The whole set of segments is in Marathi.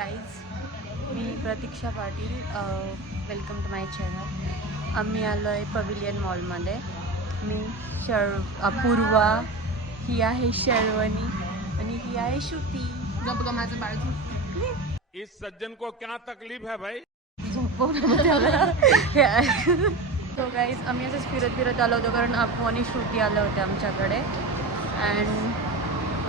गाईज, मी Pratiksha Patil. Welcome to my channel. आम्ही आलो आहे पविलियन मॉलमध्ये. मी अपूर्वा, ही आहे शर्वणी आणि ही आहे श्रुती. गप ग माझं बाळ इस सज्जन को क्या तकलीफ है भाई? सो गाईज, आम्ही असंच फिरत फिरत आलो होतो कारण आपू आणि श्रुती आल्या होत्या आमच्याकडे. अँड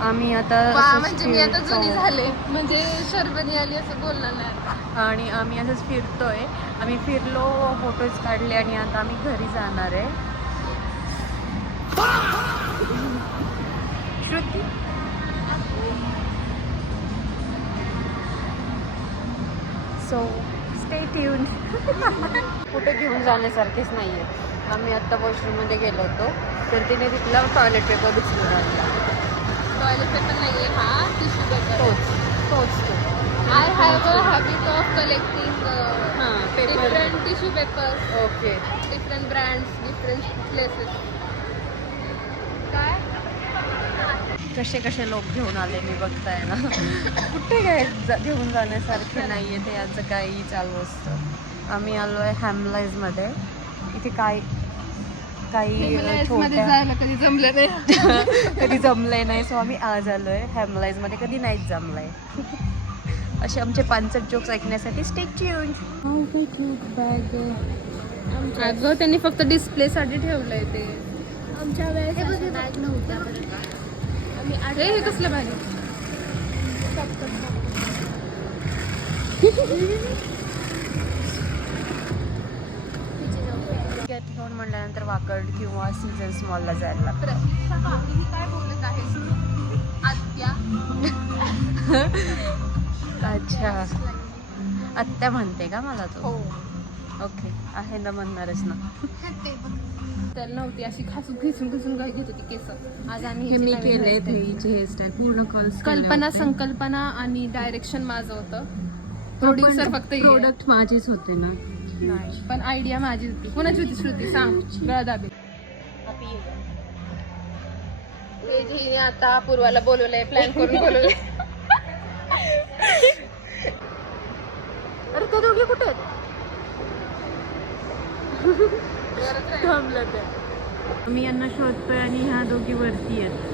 आम्ही आता म्हणजे मी आता जुनी झाले, म्हणजे शर्वणी आली असं बोलणार नाही. आणि आम्ही असंच फिरतोय. आम्ही फिरलो, फोटोज काढले आणि आता आम्ही घरी जाणार आहे. Shruti so stay tuned. कुठे घेऊन जाण्यासारखेच नाही आहेत. आम्ही आत्ता वॉशरूममध्ये गेलो होतो तर तिने तिथला टॉयलेट पेपर उचलून आणला. टॉयलेट पेपर नाहीये हा, टिश्यू पेपर. तोच I have a habit of collecting paper. Different tissue papers, okay. Different brands, different places. काय कसे कसे लोक घेऊन आले मी बघताय ना. कुठे काय घेऊन जाण्यासारखे नाही आहे ते, याचं काही चालू असतं. आम्ही आलो आहे हॅमलाईजमध्ये. इथे काही मध्ये छोट्या जायला कधी जमलं नाही. कधी जमलंय नाही. सो आम्ही आज आलो आहे हॅमलाईजमध्ये. कधी नाहीच जमलंय. असे आमचे 5 जोक्स ऐकण्यासाठी स्टे ट्यून्ड. अगं त्यांनी फक्त डिस्प्लेसाठी ठेवलंय ते. आमच्या वेळेस बॅग नव्हत्या. हे कसलं भारी. घेऊन म्हणल्यानंतर वाकड किंवा सीझन्स मॉलला जायला लागतं. काय बोलत आहेस आत्या? अच्छा, आत्या म्हणते का मला तो? हो. ओके, आहे ना, म्हणणारच ना. त्याला नव्हती अशी खासून खिसून काय घेत होती केस. आज आम्ही हे मी नवीन केलंय hairstyle. हिची हेअरस्टाईल पूर्ण कल्पना संकल्पना आणि डायरेक्शन माझं होतं. प्रोड्युसर फक्त प्रोडक्ट माझेच होते ना. नाही, पण आयडिया माझी होती. कोणाची होती श्रुती सांग. गळा दाबे. हिने आता पूर्वाला बोलवलंय, प्लॅन करून बोलवलंय. अरे त्या दोघी कुठे आहेत? थांबलं त्या. मी यांना शोधतोय आणि ह्या दोघी वरती आहेत.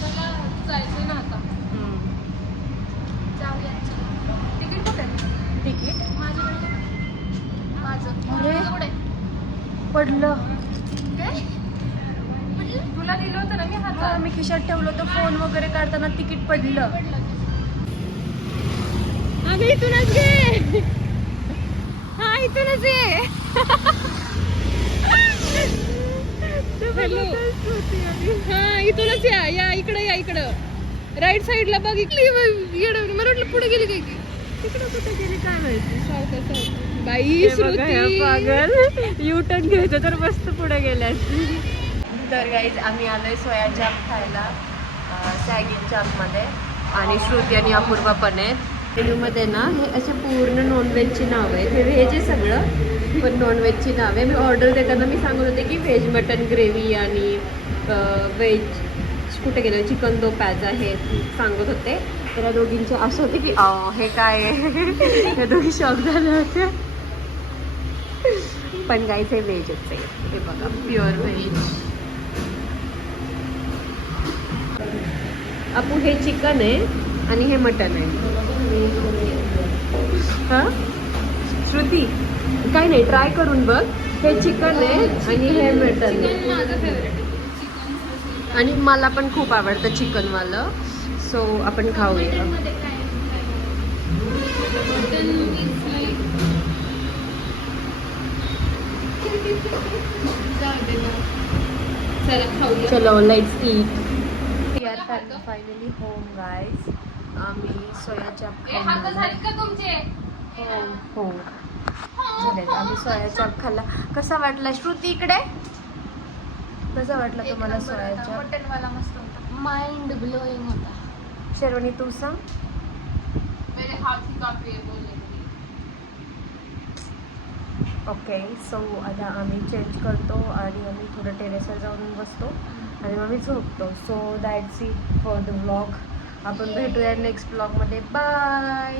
चला जायचंय ना आता. जाऊया. तिकीट कुठे? तिकीट माझ्याकडे. माझं अरे. कुठे? पडलं. काय? तुला दिलं होतं ना मी हातात. मी खिशात ठेवलं होतं. फोन वगैरे काढताना तिकीट पडलं. अगं इथूनच घे. हा इथूनच ये. हा इथूनच या इकडं राईट साईडला बघ. मला वाटलं पुढे गेली काय की. तिकडं कुठे गेली काय माहिती. सारखं बाई श्रुती. पागल यू टर्न घ्यायचं तर मस्त पुढे गेल्या. तर गाईज, आम्ही आलोय सोया जाम खायला सॅगिन जाममध्ये. आणि श्रुती आणि अपूर्वा पण आहेत. मेन्यूमध्ये ना हे असे पूर्ण नॉनव्हेजची नाव आहेत. हे व्हेज आहे सगळं, पण नॉनव्हेजची नाव आहे. मी ऑर्डर देताना मी सांगत होते की व्हेज मटन ग्रेव्ही आणि व्हेज कुठे गेलं चिकन दो पॅजा हे सांगत होते. तर या दोघींचं असं होते की हे काय आहे. या दोघी शॉक झाल्या होत्या. पण गाईज हे व्हेजच आहे. हे बघा, प्युअर व्हेज. आपू हे चिकन आहे आणि हे मटन आहे. हां श्रुती, काय नाही, ट्राय करून बघ. हे चिकन आहे आणि हे मटन आहे. माझं फेवरेट. आणि मला पण खूप आवडतं चिकनवालं. सो आपण खाऊया. चलो let's eat. We are finally home guys. आम्ही सोया चाप हो झाले. आम्ही सोया चाप खाल्ला. कसा वाटला श्रुती? इकडे कसा वाटला तुम्हाला सोया चाप? हॉटेलवाला मस्त होता. माइंड ब्लोईंग होता. शर्वणी तू सांग. मेरे ओके सो आता आम्ही चेंज करतो आणि आम्ही थोडं टेरेसवर जाऊन बसतो आणि मग मी झोपतो. So that's it for the vlog. आपण भेटूया नेक्स्ट व्लॉगमध्ये. बाय.